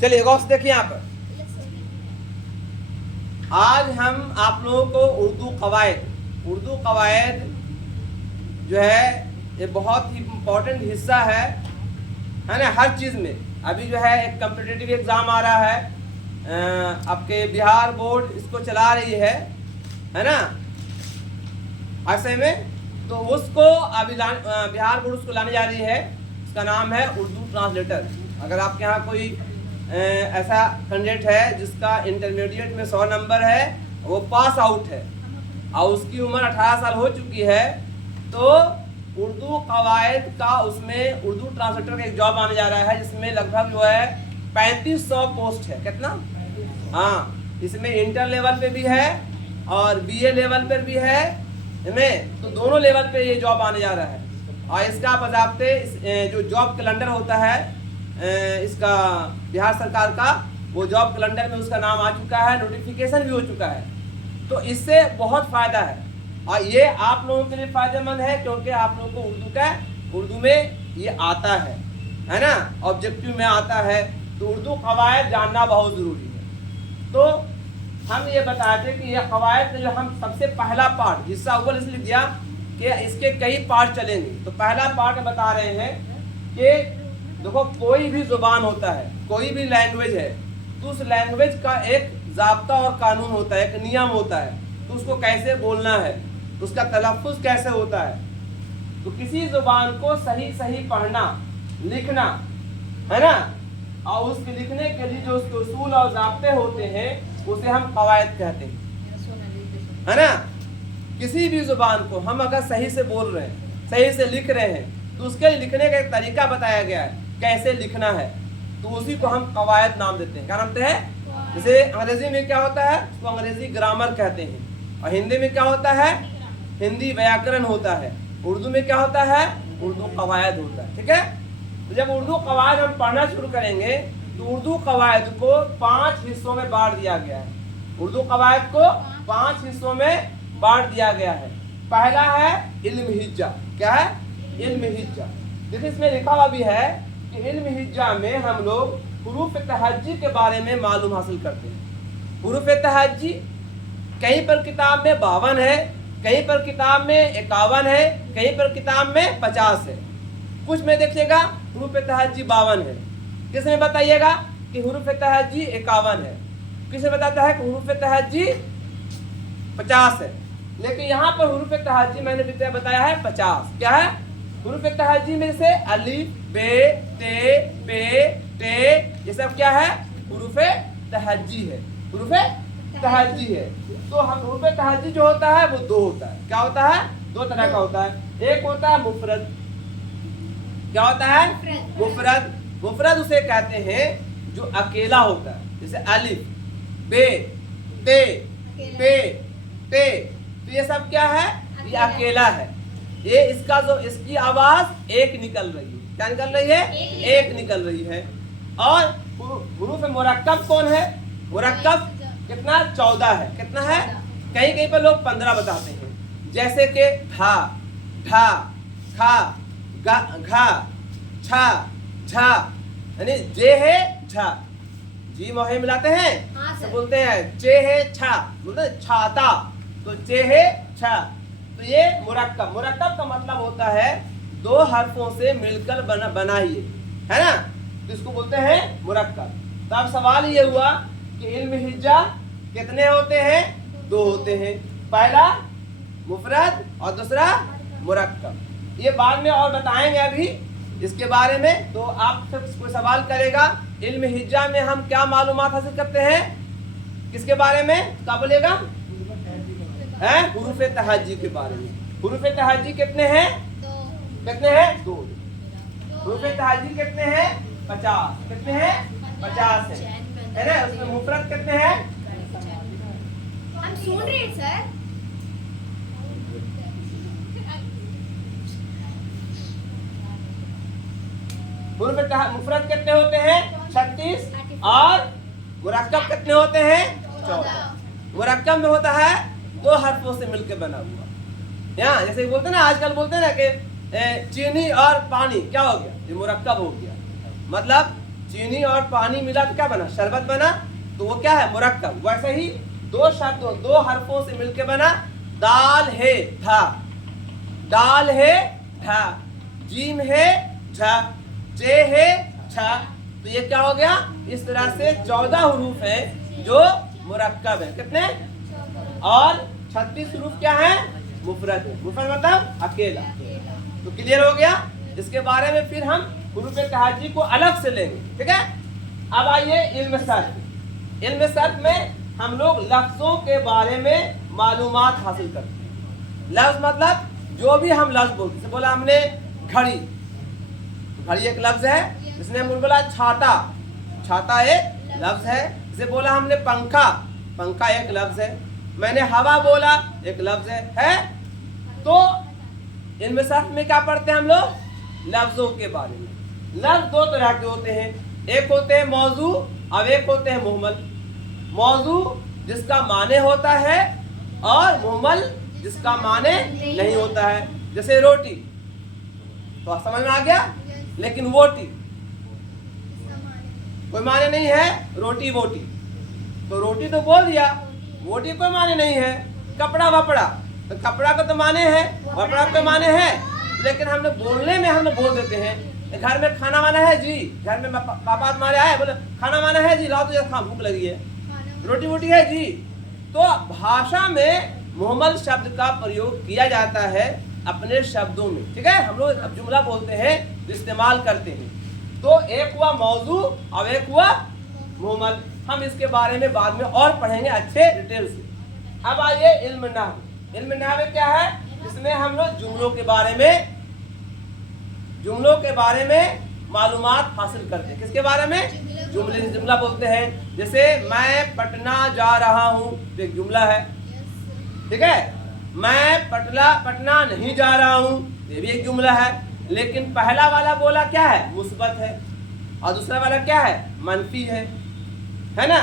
चलिए गौर से देखिए यहाँ पर। आज हम आप लोगों को उर्दू कवायद जो है ये बहुत ही इम्पोर्टेंट हिस्सा है ना हर चीज़ में। अभी जो है एक कॉम्पिटिटिव एग्ज़ाम आ रहा है, आपके बिहार बोर्ड इसको चला रही है ना ऐसे में, तो उसको अभी बिहार बोर्ड उसको लाने जा रही है। इसका नाम है उर्दू ट्रांसलेटर। अगर आपके यहाँ कोई ऐसा कैंडिडेट है जिसका इंटरमीडिएट में 100 नंबर है, वो पास आउट है और उसकी उम्र 18 साल हो चुकी है, तो उर्दू कवायद का उसमें उर्दू ट्रांसलेटर का एक जॉब आने जा रहा है, जिसमें लगभग जो है 3500 पोस्ट है। कितना? हाँ, इसमें इंटर लेवल पे भी है और बीए लेवल पर भी है में, तो दोनों लेवल पे ये जॉब आने जा रहा है। और इसका बज़ाब्ते जो जॉब कैलेंडर होता है इसका बिहार सरकार का, वो जॉब कैलेंडर में उसका नाम आ चुका है, नोटिफिकेशन भी हो चुका है। तो इससे बहुत फ़ायदा है और ये आप लोगों के लिए फ़ायदेमंद है, क्योंकि आप लोगों को उर्दू में ये आता है ना, ऑब्जेक्टिव में आता है, तो उर्दू कवायद जानना बहुत ज़रूरी है। तो हम ये बताते कि ये कवायद जो हम सबसे पहला पार्ट हिस्सा अव्वल इसलिए दिया कि इसके कई पार्ट चलेंगे। तो पहला पार्ट बता रहे हैं कि देखो, कोई भी ज़ुबान होता है, कोई भी लैंग्वेज है, तो उस लैंग्वेज का एक ज़ाब्ता और कानून होता है, एक नियम होता है, तो उसको कैसे बोलना है, उसका तलफ़्फ़ुज़ कैसे होता है। तो किसी ज़ुबान को सही सही पढ़ना लिखना है ना, और उसके लिखने के लिए जो उसके उसूल और ज़ाब्ते होते हैं उसे हम कवायद कहते हैं, है ना। किसी भी ज़ुबान को हम अगर सही से बोल रहे हैं, सही से लिख रहे हैं, तो उसके लिखने का एक तरीका बताया गया है, कैसे लिखना है, तो उसी को हम कवायद नाम देते हैं। क्या नाम है? जैसे अंग्रेजी में क्या होता है, उसको अंग्रेजी ग्रामर कहते हैं, और हिंदी में क्या होता है, हिंदी व्याकरण होता है, उर्दू में क्या होता है, उर्दू कवायद होता है। ठीक है, तो जब उर्दू कवायद हम पढ़ना शुरू करेंगे, तो उर्दू कवायद को 5 हिस्सों में बांट दिया गया है। उर्दू कवायद को 5 हिस्सों में बांट दिया गया है। पहला है इल्म हिज्जा। क्या है? इल्म हिज्जा। देखिए इसमें लिखा हुआ भी है कि इल्म हिज्जा में हम लोग हुरूफ तहज्जी के बारे में मालूम हासिल करते हैं। हुरूफ तहज्जी कहीं पर किताब में 52 है, कहीं पर किताब में 51 है, कहीं पर किताब में 50 है। कुछ में देखिएगा हुरूफ तहज्जी 52 है, किसमें बताइएगा कि हुरूफ तहज्जी 51 है, किसमें बताता है कि हुरूफ तहज्जी 50 है। लेकिन यहाँ पर हुरूफ तहज्जी मैंने बताया है 50। क्या है? हुरूफ तहज्जी में से अलिफ, बे, ते, पे, टे, ये सब क्या है? हुरूफ तहज्जी है। हुरूफ तहज्जी है। तो हम हुरूफ तहज्जी जो होता है वो 2 होता है। क्या होता है? 2 तरह का होता है। एक होता है मुफरद। क्या होता है? मुफरद। मुफरद उसे कहते हैं जो अकेला होता है, जैसे अलिफ, बे, ते, पे, ते, तो ये सब क्या है? ये अकेला है। ये इसकी आवाज एक निकल रही है। क्या निकल रही है? एक निकल रही है। और हुरूफ मुरक्कब कौन है? मुरक्कब कितना? 14 है। कितना है? कहीं कहीं पर लोग 15 बताते हैं, जैसे कि था, ठा, खा, घा, छा, झा, यानी जे है झा, जी मोहे मिलाते हैं, तो बोलते हैं चे है छा, बोलते हैं छाता, तो चे है छा। तो ये मुरक्कब। मुरक्कब का मतलब होता है 2 हरफों से मिलकर बना ही है ना, तो इसको बोलते हैं मुरक्कब। तो अब सवाल ये हुआ कि इल्म हिज्जा कितने होते हैं? 2 होते हैं। पहला मुफरद और दूसरा मुरक्कब। ये बाद में और बताएंगे अभी इसके बारे में। तो आप सब कोई सवाल करेगा, इल्म हिज्जा में हम क्या मालूमात हासिल करते हैं, किसके बारे में? क्या बोलेगा? हुरूफ तहज्जी के बारे में। हुरूफ तहज्जी कितने हैं? 2। कितने हैं? 2। हुरूफ तहज्जी कितने हैं? 50। कितने हैं? 50 है ना। उसमें मुफरद कितने हैं? हम सुन रहे हैं सर। मुफरद कितने होते हैं? 36। और मुरक्कब कितने होते हैं? 14। मुरक्कब में होता है 2 हरफों से मिलकर बना हुआ। यहाँ जैसे बोलते हैं ना, आजकल बोलते हैं ना कि चीनी और पानी क्या हो गया? ये मुरक्कब हो गया। मतलब चीनी और पानी मिला तो क्या बना, शरबत बना, तो वो क्या है, मुरक्कब। वैसे ही दो शब्दों, दो हरफों से मिलकर बना दाल है था, दाल है था, जीम है झा, चे है छा। तो ये क्या हो गया, इस तरह से 14 हरूफ है जो मुरक्कब है। कितने, और 36 हरूफ क्या है, मुफरद है। मुफरद मतलब अकेला। तो क्लियर हो गया। इसके बारे में फिर हम हुरूफ तहाजी को अलग से लेंगे, ठीक है। अब आइए इल्म सर्फ। इल्म सर्फ में हम लोग लफ्जों के बारे में मालूमात हासिल करते हैं। लफ्ज मतलब जो भी हम लफ्ज बोलते, जैसे बोला हमने घड़ी, घड़ी एक लफ्ज है। जिसने हम बोला छाता, छाता एक लफ्ज है। जैसे बोला हमने पंखा, पंखा एक लफ्ज है। मैंने हवा बोला, एक लफ्ज है। तो इनमें सर्फ में क्या पढ़ते हैं हम लोग, लफ्जों के बारे में। लफ्ज दो तरह के होते हैं, एक होते हैं मौजू और एक होते हैं मुहमल। मौजू जिसका माने होता है और मुहमल जिसका माने नहीं होता है। जैसे रोटी, तो समझ में आ गया। लेकिन वोटी कोई माने नहीं है, रोटी वोटी, तो रोटी तो बोल दिया, वोटी कोई माने नहीं है। कपड़ा वपड़ा, तो कपड़ा को तो माने है, वपड़ा को माने है, लेकिन हमने बोलने में हमने बोल देते हैं। घर में खाना वाना है जी, घर में पापा तुम्हारे आए, बोले खाना वाना है जी, लाओ तुझे खा, भूख लगी है, रोटी वोटी है जी। तो भाषा में मुहम्मल शब्द का प्रयोग किया जाता है अपने शब्दों में, ठीक है। हम लोग अब जुमला बोलते हैं, इस्तेमाल करते हैं। तो एक हुआ मौजू और एक हुआ मुहम्मल। हम इसके बारे में बाद में और पढ़ेंगे अच्छे डिटेल से। अब आइए इल्म नहव। इल्म नहव क्या है, जिसमें हम लोग जुमलों के बारे में, जुमलों के बारे में मालूमात हासिल करते हैं। किसके बारे में, जुमले, जुमला बोलते हैं। जैसे मैं पटना जा रहा हूँ, एक जुमला है, ठीक है। मैं पटना नहीं जा रहा हूँ, ये भी एक जुमला है। लेकिन पहला वाला बोला क्या है, मुस्बत है, और दूसरा वाला क्या है, मनफी है ना।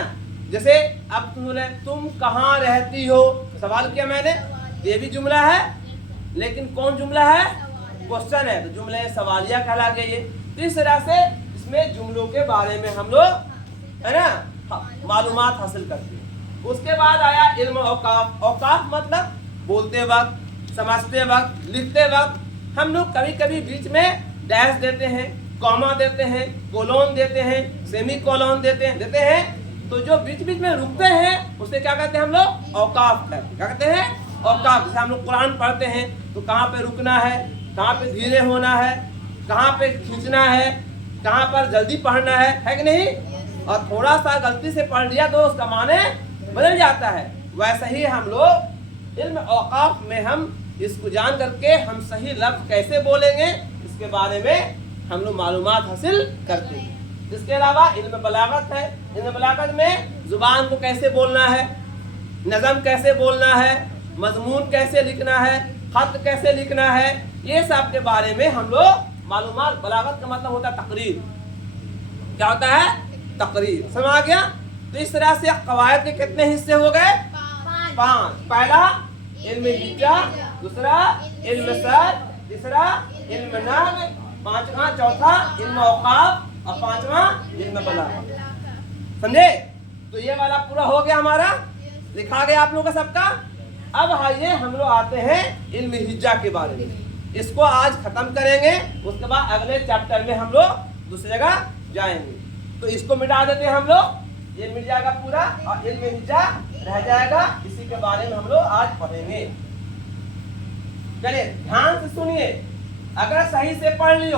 जैसे अब तुम बोले तुम कहाँ रहती हो, सवाल किया मैंने, ये भी जुमला है, लेकिन कौन जुमला है, क्वेश्चन है, तो जुमले सवालिया कहला गए ये। तो इस तरह से इसमें जुमलों के बारे में हम लोग, है ना, मालूमात हासिल करते हैं। उसके बाद आया इल्म औकाफ। औकाफ मतलब बोलते वक्त, समझते वक्त, लिखते वक्त हम लोग कभी कभी बीच में डैश देते हैं, कॉमा देते हैं, कोलोन देते हैं, सेमी कोलोन देते हैं। तो जो बीच बीच में रुकते हैं उसे क्या कहते हैं हम लोग, औकाफ कहते हैं। क्या कहते हैं, औकाफ। जैसे हम लोग कुरान पढ़ते हैं तो कहाँ पे रुकना है, कहाँ पे धीरे होना है, कहाँ पे खींचना है, कहाँ पर जल्दी पढ़ना है कि नहीं। और थोड़ा सा गलती से पढ़ लिया तो उसका माने बदल जाता है। वैसे ही हम लोग इल्म औकाफ में हम इसको जान करके हम सही लफ्ज कैसे बोलेंगे, इसके बारे में हम लोग मालूमात हासिल करते हैं। इसके अलावा इल्म बलागत है। इल्म बलागत में जुबान को कैसे बोलना है, नज़म कैसे बोलना है, मजमून कैसे लिखना है, खत कैसे लिखना है, ये सब के बारे में हम लोग मालूमात। बलागत का मतलब होता है तकरीर। क्या होता है, तकरीर। समझ आ गया। तो इस तरह से कवायद के कितने हिस्से हो गए, 5। पहला इल्म हिज्जा, दूसरा इल्म सर्फ, तीसरा इल्म नहव, पांचवा चौथा इल्म औकाफ और पांचवा इल्म बलागत। समझे। तो ये वाला पूरा हो गया हमारा, लिखा गया आप लोगों का सबका। अब आइए हम लोग आते हैं इल्म हिज्जा के बारे में। इसको आज खत्म करेंगे, उसके बाद अगले चैप्टर में हम लोग दूसरी जगह जाएंगे। तो इसको मिटा देते हैं हम लोग, ये मिट जाएगा पूरा और इल्म हिज्जा रह जाएगा। इसी के बारे में हम लोग आज पढ़ेंगे। चलिए ध्यान से सुनिए, अगर सही से पढ़ लियो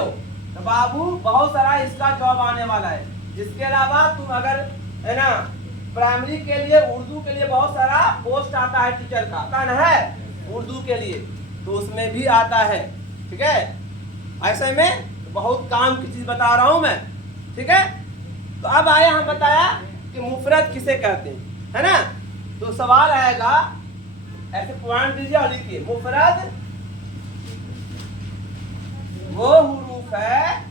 तो बाबू बहुत सारा इसका जवाब आने वाला है। इसके अलावा तुम अगर, है ना, प्राइमरी के लिए, उर्दू के लिए बहुत सारा पोस्ट आता है टीचर का, आता है उर्दू के लिए, तो उसमें भी आता है, ठीक है। ऐसे में बहुत काम की चीज बता रहा हूं मैं, ठीक है। तो अब आया, हम बताया कि मुफरद किसे कहते हैं, है ना। तो सवाल आएगा, ऐसे पॉइंट दीजिए और लिखिए, मुफरद वो हुरूफ है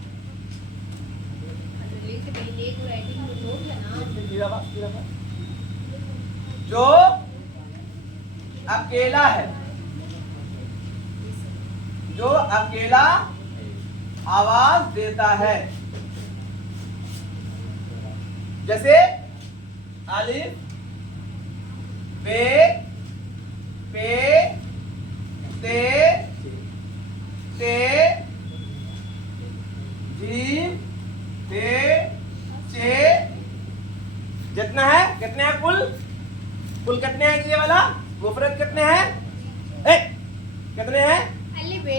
जो अकेला है, जो अकेला आवाज देता है। जैसे अलिफ, बे, पे, ते, जीम, ते, चे। जितना है, कितने हैं कुल? कुल कितने हैं ये वाला? मुफरत कितने हैं? कितने हैं? अली बे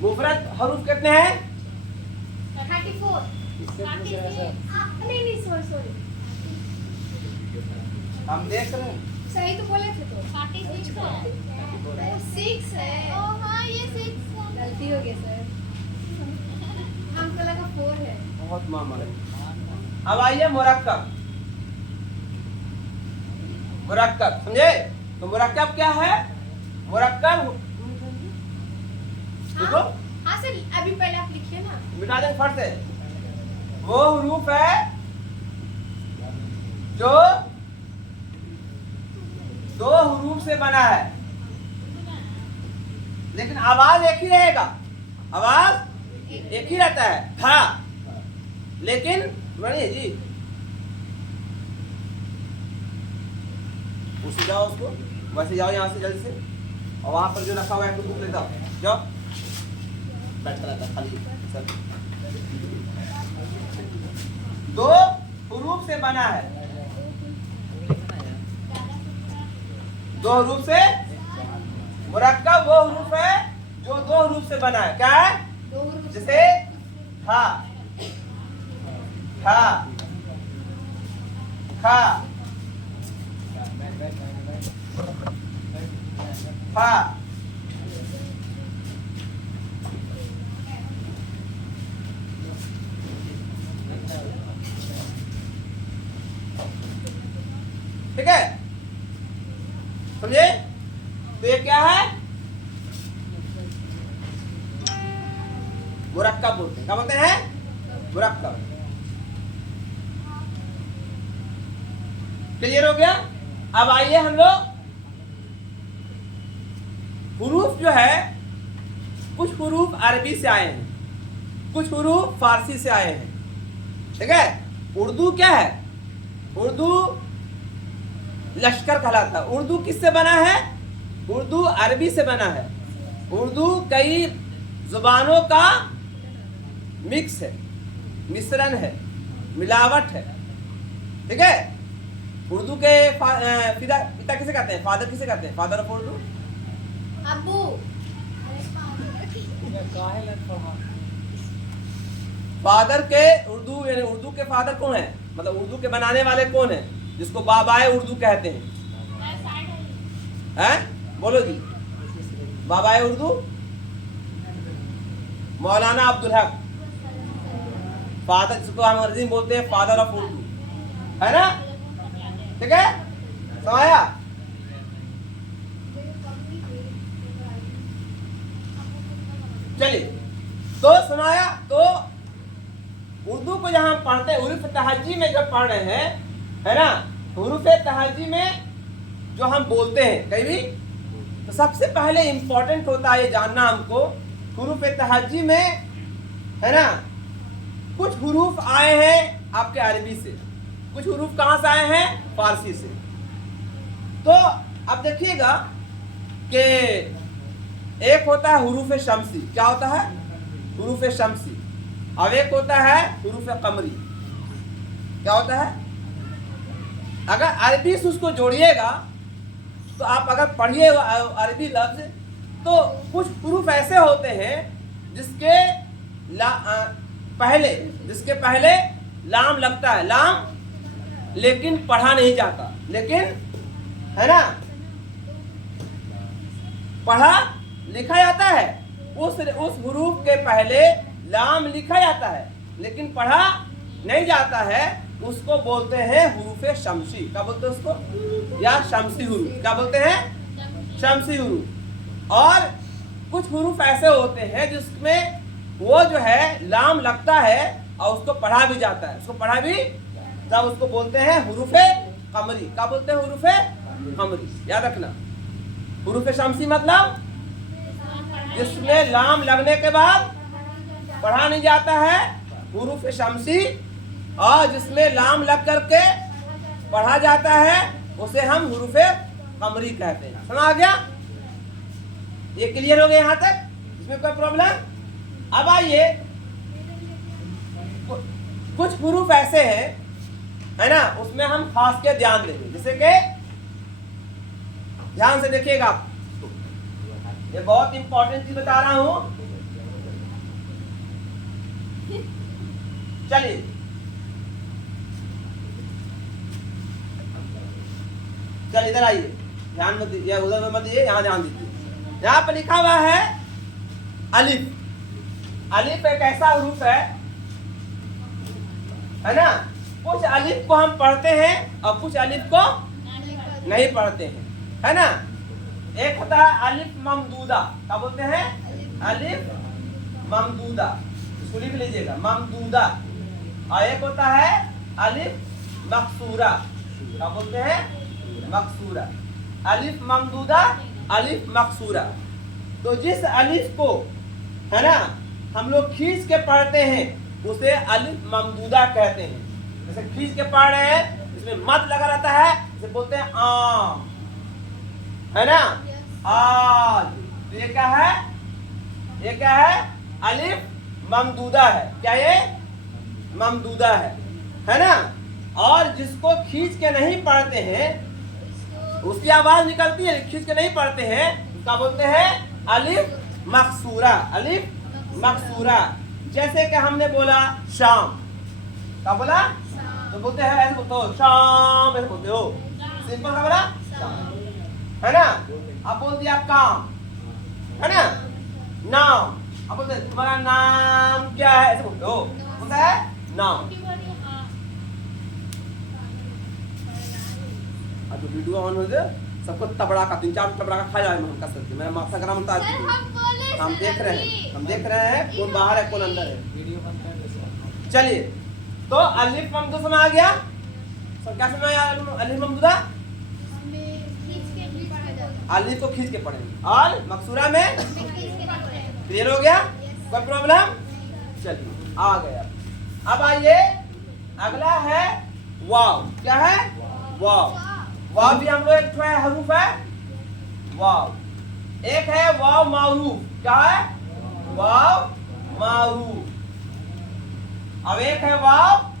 मुफरत हरूफ कितने हैं? 34 नहीं सॉरी हम देख रहे हैं। सही तो बोले थे तो 36 है 6 है। ओ हाँ ये 6 है, गलती हो गई सर, हमको लगा 4 है। बहुत मामूली। अब आइए मुरक्कब। मुरक्कब समझे? तो मुरक्कब क्या है? मुरक्कब देखो, हाँ सर, अभी पहले आप लिखिए ना। मिटा दें फट से। वो हुरूफ है जो दो हुरूफ से बना है, लेकिन आवाज एक ही रहेगा। आवाज एक ही रहता है था, लेकिन बनिए जी उसे जाओ, उसको वैसे जाओ यहाँ से जल्दी से, और वहां पर जो रखा हुआ है बुक लेता जाओ, बैठता रहता खाली सर। दो हुरूफ से बना है, दो हुरूफ से। मुरक्कब वो हुरूफ है जो दो हुरूफ से बना है। क्या है? दो हुरूफ। जैसे हा, हा, खा, फा, ठीक है? समझे? तो ये क्या है? मुरक्कब बोलते हैं। क्या बोलते हैं? मुरक्कब। क्लियर हो गया? अब आइए हम लोग हुरूफ जो है, कुछ हुरूफ अरबी से आए हैं, कुछ हुरूफ फारसी से आए हैं। ठीक है? उर्दू क्या है? उर्दू लश्कर कहलाता है। उर्दू किससे बना है? उर्दू अरबी से बना है। उर्दू कई जुबानों का मिक्स है, मिश्रण है, मिलावट है। ठीक है? उर्दू के पिता किसे कहते हैं? फादर किसे कहते हैं? फादर ऑफ उर्दू अब्बू। फादर के उर्दू, यानी उर्दू के फादर कौन है? मतलब उर्दू के बनाने वाले कौन है, जिसको बाबाए उर्दू कहते हैं? हैं? बोलो जी। बाबाए उर्दू मौलाना अब्दुल हक, फादर, जिसको हम अंग्रेजी में बोलते हैं फादर ऑफ उर्दू, है ना? ठीक है? समझाया? चलिए, तो सुनाया। तो उर्दू को जहां हम पढ़ते हैं, हुरूफ तहज्जी में जब पढ़ रहे हैं, है ना, हुरूफ तहज्जी में जो हम बोलते हैं कहीं भी, तो सबसे पहले इंपॉर्टेंट होता है ये जानना हमको, हुरूफ तहज्जी में, है ना, कुछ हुरूफ आए हैं आपके अरबी से, कुछ हुरूफ कहां से आए हैं? फारसी से। तो अब देखिएगा कि एक होता है हुरूफ शम्सी। क्या होता है? हुरूफ शम्सी। और एक होता है हुरूफ कमरी। क्या होता है? अगर अरबी से उसको जोड़िएगा, तो आप अगर पढ़िए अरबी लफ्ज, तो कुछ हुरूफ ऐसे होते हैं जिसके पहले लाम लगता है, लाम, लेकिन पढ़ा नहीं जाता। लेकिन, है ना, पढ़ा लिखा जाता है। उस हुरूफ के पहले लाम लिखा जाता है, लेकिन पढ़ा नहीं जाता है। उसको बोलते हैं हुरूफ शम्सी। क्या बोलते हैं उसको? या शम्सी हुरूफ। क्या बोलते हैं? शम्सी हुरूफ। और कुछ हुरूफ ऐसे होते हैं जिसमें वो जो है लाम लगता है और उसको पढ़ा भी जाता है, उसको पढ़ा भी, तब उसको बोलते हैं हुरूफ कमरी। क्या बोलते हैं? हुरूफ कमरी। याद रखना, हुरूफ शम्सी मतलब जिसमें लाम लगने के बाद पढ़ा नहीं जाता है, हुरूफ शम्सी और जिसमें लाम लग करके पढ़ा जाता है उसे हम हुरूफे कमरी कहते हैं। समझ आ गया? ये क्लियर हो गया यहाँ तक? इसमें कोई प्रॉब्लम? अब आइए, कुछ हुरूफ ऐसे हैं, है ना, उसमें हम खास के ध्यान देंगे। जैसे कि ध्यान से देखिएगा, ये बहुत इंपॉर्टेंट चीज बता रहा हूं। चलिए, चल इधर आइए, ध्यान मत दीजिए, उधर मत दीजिए, यहाँ ध्यान दीजिए। यहाँ पे लिखा हुआ है अलिफ। अलिफ एक ऐसा हुरूफ है ना। कुछ अलिफ को हम पढ़ते हैं और कुछ अलिफ को नहीं पढ़ते हैं, है ना। एक होता है अलिफ ममदूदा, क्या बोलते हैं? अलिफ ममदूदा, इसको लिख लीजिएगा, ममदूदा। और एक होता है अलिफ मकसूरा, क्या बोलते हैं? मकसूरा। अलिफ ममदूदा, अलिफ मकसूरा। तो जिस अलिफ को, है ना, हम लोग खींच के पढ़ते हैं उसे अलिफ ममदूदा कहते हैं। जैसे खींच के पढ़ रहे हैं, इसमें मत लगा रहता है, इसे बोलते हैं आम, है ना, आज। तो ये क्या है? ये क्या है? अलिफ ममदूदा है। क्या ये? ममदूदा है ना। और जिसको खींच के नहीं पढ़ते हैं, उसकी आवाज निकलती है, खींच के नहीं पढ़ते हैं, क्या बोलते हैं? अलिफ मकसूरा। अलिफ मकसूरा। जैसे कि हमने बोला शाम, क्या बोला? तो बोलते हैं, ऐसे बोलते हो शाम, ऐसे बोलते हो, सिंपल का बोला शाम, है ना। अब बोल दिया काम, है ना, नाम। अब बोलते हैं तुम्हारा नाम क्या है, ऐसे बोलते हो, बोलता है नाम। अब तो वीडियो ऑन हो जाए, सबको तबड़ा का 3-4 तबड़ा का खा जाए, हम कर सकते। मेरा माफा करा, हम देख रहे हैं, हम देख रहे हैं कौन बाहर है कौन अंदर है। वीडियो बंद कर। चलिए, तो अलिफ ममदूदा समझ आ गया? सब क्या समझ आया? अलिफ ममदूदा अलिफ को खींच के पढ़ेंगे और मकसूरा में क्लियर हो गया? कोई प्रॉब्लम? चलिए, आ गया। अब आइए, अगला है वाव। क्या है? वाव। वाव भी हम लोग एक हरूफ है, वाव। एक है वाव मारूफ। क्या है? वाव मारूफ। अब एक है वाव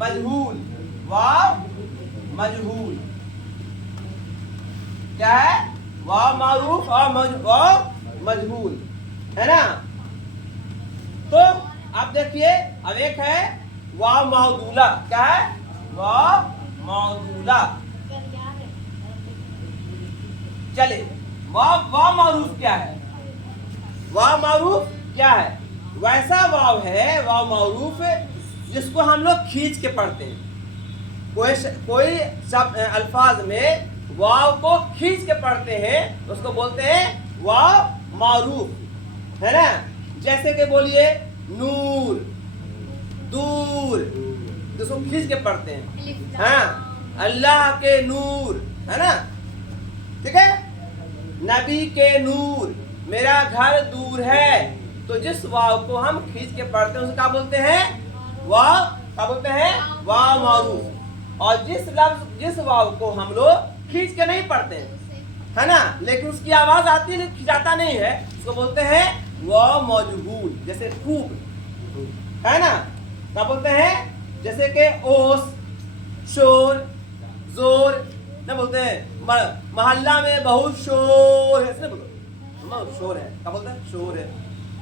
मजहूल। वाव मजहूल। क्या है? वाव मारूफ और वाव मजहूल, है ना। तो अब देखिए, अब एक है वाव मौदूला। क्या है? वाव मौदूला। चलिए, वाव मारूफ क्या है? वाव मारूफ क्या है? वैसा वाव है, वाव मारूफ, जिसको हम लोग खींच के पढ़ते हैं। कोई शब्द अल्फाज में वाव को खींच के पढ़ते हैं, उसको बोलते हैं वाव मारूफ, है ना। जैसे कि बोलिए नूर, दूर, जिसको खींच के पढ़ते हैं, हाँ, अल्लाह के नूर, है ना, ठीक है। नबी के नूर, मेरा घर दूर है। तो जिस वाव को हम खींच के पढ़ते हैं उसे क्या बोलते हैं? वाव, क्या बोलते हैं? वाव मारूफ। और जिस वाव को हम लोग खींच के नहीं पढ़ते हैं, है ना, लेकिन उसकी आवाज आती है लेकिन खिंचाता नहीं है, उसको बोलते हैं वाव मजहूल। जैसे खूब, है ना, क्या बोलते हैं? जैसे कि ओस, शोर, जोर, ना बोलते हैं मोहल्ला में बहुत शोर है, ऐसे बोलो, शोर है, क्या बोलते हैं? शोर है।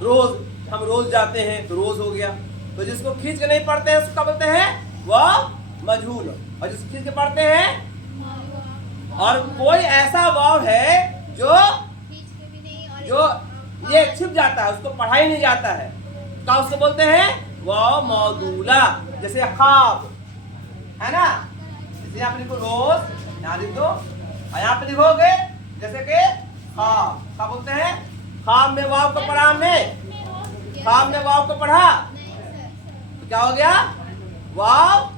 रोज, हम रोज जाते हैं तो रोज हो गया। तो जिसको खींच के नहीं पढ़ते हैं उसको क्या बोलते हैं? वाव मजहूल। और जिसको खींच के पढ़ते हैं, और कोई ऐसा वाव है जो ये छिप जाता है, उसको पढ़ा ही नहीं जाता है, क्या उसको बोलते हैं? वाव मौदूला। जैसे ख्वाब, है ना, जैसे यहाँ पे लिखो रोज, यहाँ लिख दो, और यहाँ पे लिखोगे जैसे कि ख्वाब, क्या बोलते हैं? ख्वाब में वाव को पढ़ा हमने, ख्वाब में वाव को पढ़ा तो क्या हो गया? वाव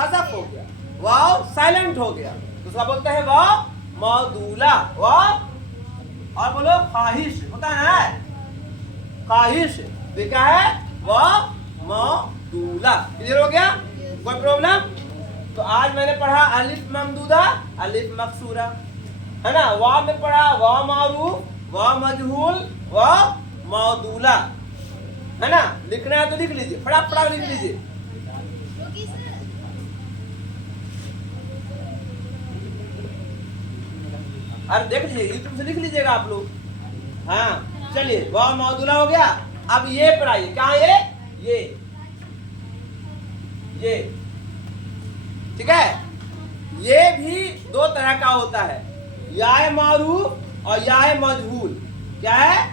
हज़फ हो गया, वाव साइलेंट हो गया, तो उसका बोलते हैं वाव मौदूला। वाव, और बोलो ख्वाहिश, होता है ना, ख्वाहिश, तो क्या है? वाव मौदूला। क्लियर हो गया? कोई प्रॉब्लम? तो आज मैंने पढ़ा अलिफ ममदूदा, अलिफ मकसूरा, है ना। वाव में पढ़ा वाव मारूफ, वाव मजहूल, वाव मौदूला, है ना। लिखना है तो लिख लीजिए, फटाफट लिख लीजिए। अरे देख लीजिए, यूट्यूब से लिख लीजिएगा आप लोग। हाँ चलिए, वाव मौदूला हो गया। अब ये पर आइए, क्या ये ठीक है। ये भी दो तरह का होता है, याए मारूफ और याए मजहूल। क्या है?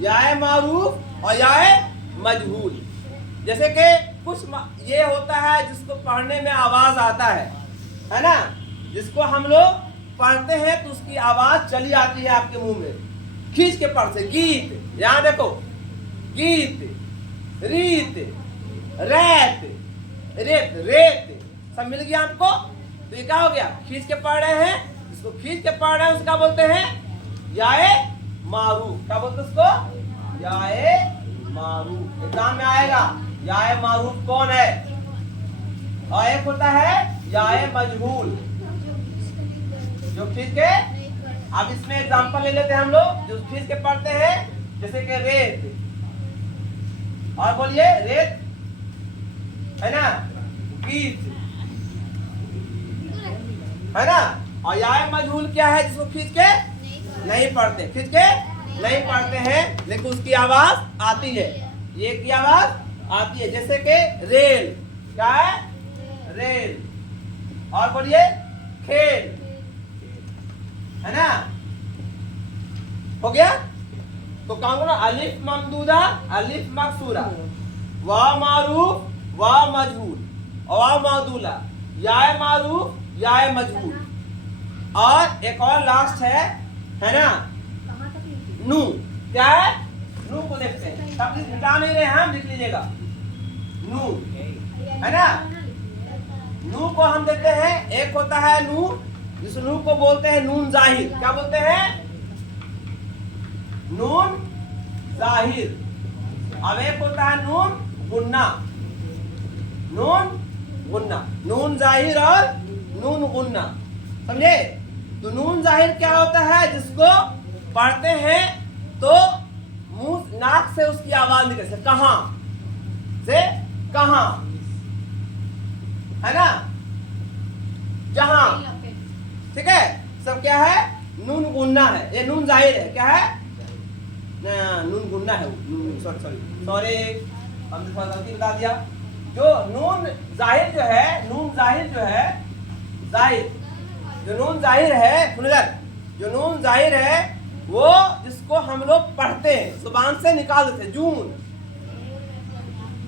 याए मारूफ और याए मजहूल। जैसे कि कुछ ये होता है जिसको पढ़ने में आवाज आता है ना, जिसको हम लोग पढ़ते हैं तो उसकी आवाज चली आती है आपके मुंह में, खींच के पढ़ से। गीत, यहां देखो, गीत, रीत, रैत, रेत, रेत, सब मिल गया आपको। तो ये क्या हो गया? खींच के पढ़ रहे हैं, इसको खींच के पढ़ रहे हैं, उसका बोलते हैं याए मारूफ। क्या बोलते हैं उसको? याए मारूफ। एग्जाम में आएगा याए मारूफ कौन है, और एक होता है याए मजहूल जो खींच के। अब इसमें एग्जांपल ले लेते हैं हम लोग जो खींच के पढ़ते हैं, जैसे कि रेत, और बोलिए रेत, है ना, गीत, है ना। और याए मजहूल क्या है? जिसको खींच के नहीं पढ़ते, खींच के नहीं पढ़ते हैं, लेकिन उसकी आवाज आती है, ये की आवाज आती है। जैसे कि रेल, क्या है? रेल। और बोलिए खेल, है ना। हो गया? तो कहूंगा ना, अलिफ ममदूदा, अलिफ मकसूरा, वाव मारूफ, वाव मजहूल, वाव मौदूला, याए मारूफ, याए मजहूल, और एक और लास्ट है ना, नू। क्या है? नू को देखते हैं, सब मिटा नहीं रहे हम, लिख लीजिएगा। नू, है ना। नू को हम देते हैं, एक होता है नू, जिस नू को बोलते हैं नून जाहिर। क्या बोलते हैं? नून जाहिर। अब एक होता है नून गुन्ना, नून गुन्ना, नून जाहिर और नून गुन्ना, समझे। तो नून जाहिर क्या होता है? जिसको पढ़ते हैं तो मुंह नाक से उसकी आवाज निकले, से कहां, से कहां, है ना, जहां, ठीक है। सब क्या है? नून गुन्ना है, ये नून जाहिर है। क्या है? नून गुन्ना है, सॉरी हमने थोड़ा गलती बता दिया। जो नून जाहिर जो है, नून जाहिर जो है, जाहिर जो नून जाहिर है, सुनिए, जो नून जाहिर है वो जिसको हम लोग पढ़ते हैं, जुबान से निकाल देते हैं। जून,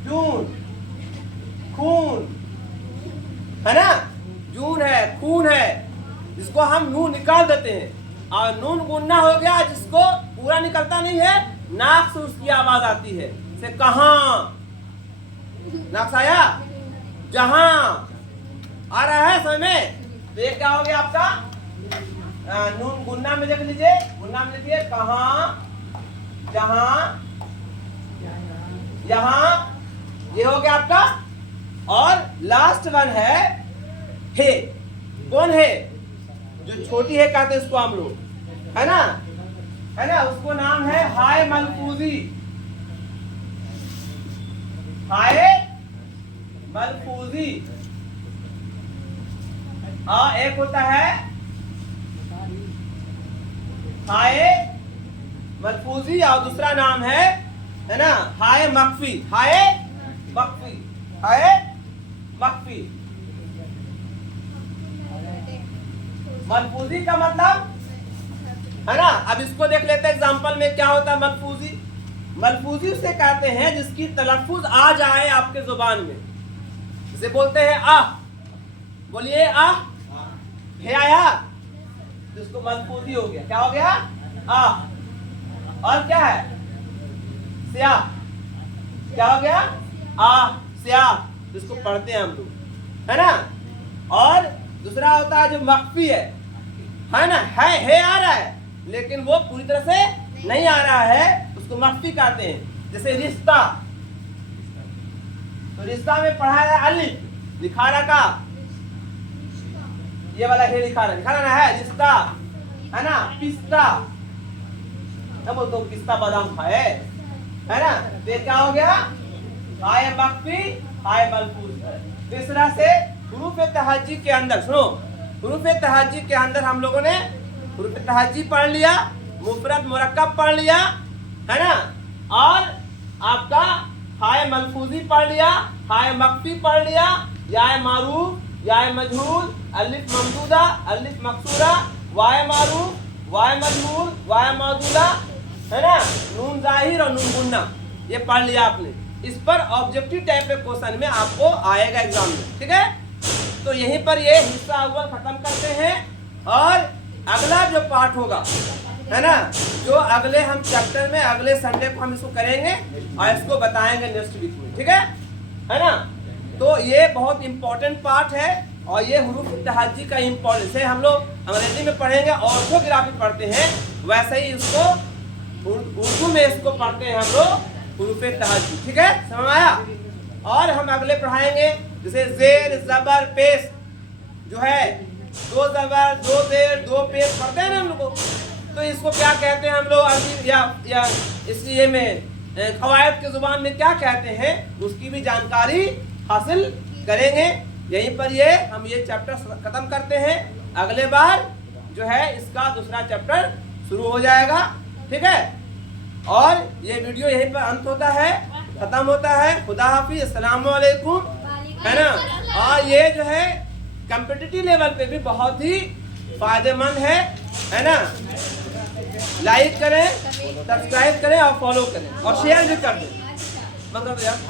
जून, खून, है ना, जून है, खून है, जिसको हम नून निकाल देते हैं। और नून गुन्ना हो गया जिसको पूरा निकलता नहीं है, नाक से उसकी आवाज आती है, से कहां, नाक से आया, जहां, आ रहा है समझ में। तो ये क्या हो गया आपका? नून गुन्ना में देख लीजिए, गुन्ना में लिखिए कहां, जहां, यहां, ये हो गया आपका। और लास्ट वन है हे। कौन है? जो छोटी है कहते हैं उसको हम लोग, है ना, है ना, उसको नाम है हाय मलफूजी, हाय मलफूजी। एक होता है हाय मलफूजी और दूसरा नाम है ना, हाय मख्फी, हाय मख्फी, हाय मख्फी। मलफूजी का मतलब, है ना। अब इसको देख लेते हैं एग्जांपल में क्या होता है मलफूजी। मलफूजी उसे कहते हैं जिसकी तलफ्फुज आ जाए आपके जुबान में, जिसे बोलते हैं आह, बोलिए आह, है आया, जिसको मलफूजी हो गया। क्या हो गया? आह। और क्या है? स्याह। क्या हो गया? आह, स्याह, जिसको पढ़ते हैं हम लोग, है ना। और दूसरा होता है जो मख्फी है ना, है आ रहा है लेकिन वो पूरी तरह से नहीं आ रहा है, उसको मख्फी कहते हैं। जैसे रिश्ता, तो रिश्ता में पढ़ा है अलिफ, लिखारा का ये वाला है लिखारा ना है रिश्ता है ना, पिस्ता क्या बोलते हो, पिस्ता बादाम खाए है ना, तो ये क्या हो गया, हाय मक्फी हाय मलफूज। तीसरा से हुरूफ तहज्जी के अंदर सुनो, हुरूफ तहज्जी के अंदर हम लोगों ने हुरूफ तहज्जी पढ़ लिया, मुफरद मुरक्कब पढ़ लिया है ना, और आपका हाय मलफूजी पढ़ लिया, हाय मक्फी पढ़ लिया, याय मारूफ, याय मजहूल, अलिफ ममदूदा, अलिफ मकसूरा, वाय मारूफ, वाय मजहूल, वाय मौजूदा है ना, नून जाहिर और नून गुन्ना, ये पढ़ लिया आपने। इस पर ऑब्जेक्टिव टाइप के क्वेश्चन में आपको आएगा एग्जाम में, ठीक है। तो यहीं पर ये हिस्सा अव्वल खत्म करते हैं, और अगला जो पार्ट होगा है ना, जो अगले हम चैप्टर में अगले संडे को हम इसको करेंगे और इसको बताएंगे नेक्स्ट वीक में, ठीक है ना। तो ये बहुत इंपॉर्टेंट पार्ट है, और ये हुरूफ तहज्जी का इम्पोर्टेंस है। हम लोग अंग्रेजी में पढ़ेंगे, ऑर्थोग्राफी पढ़ते हैं, वैसे ही इसको उर्दू में इसको पढ़ते हैं हम लोग हुरूफ तहज्जी, ठीक है, समझ में आया। और हम अगले पढ़ाएंगे जैसे जेर जबर पेश जो है, दो जबर दो जेर दो पेश पढ़ते हैं ना हम लोग, तो इसको क्या कहते हैं हम लोग अरबी या इसलिए में कवायद की जुबान में क्या कहते हैं, उसकी भी जानकारी हासिल करेंगे। यहीं पर ये हम ये चैप्टर खत्म करते हैं, अगले बार जो है इसका दूसरा चैप्टर शुरू हो जाएगा, ठीक है। और ये वीडियो यहीं पर अंत होता है, खत्म होता है। खुदा हाफिज, अस्सलाम वालेकुम, है ना। और ये जो है कॉम्पिटिटिव लेवल पे भी बहुत ही फायदेमंद है ना। लाइक करें, सब्सक्राइब करें और फॉलो करें और शेयर भी कर दें, मतलब यार।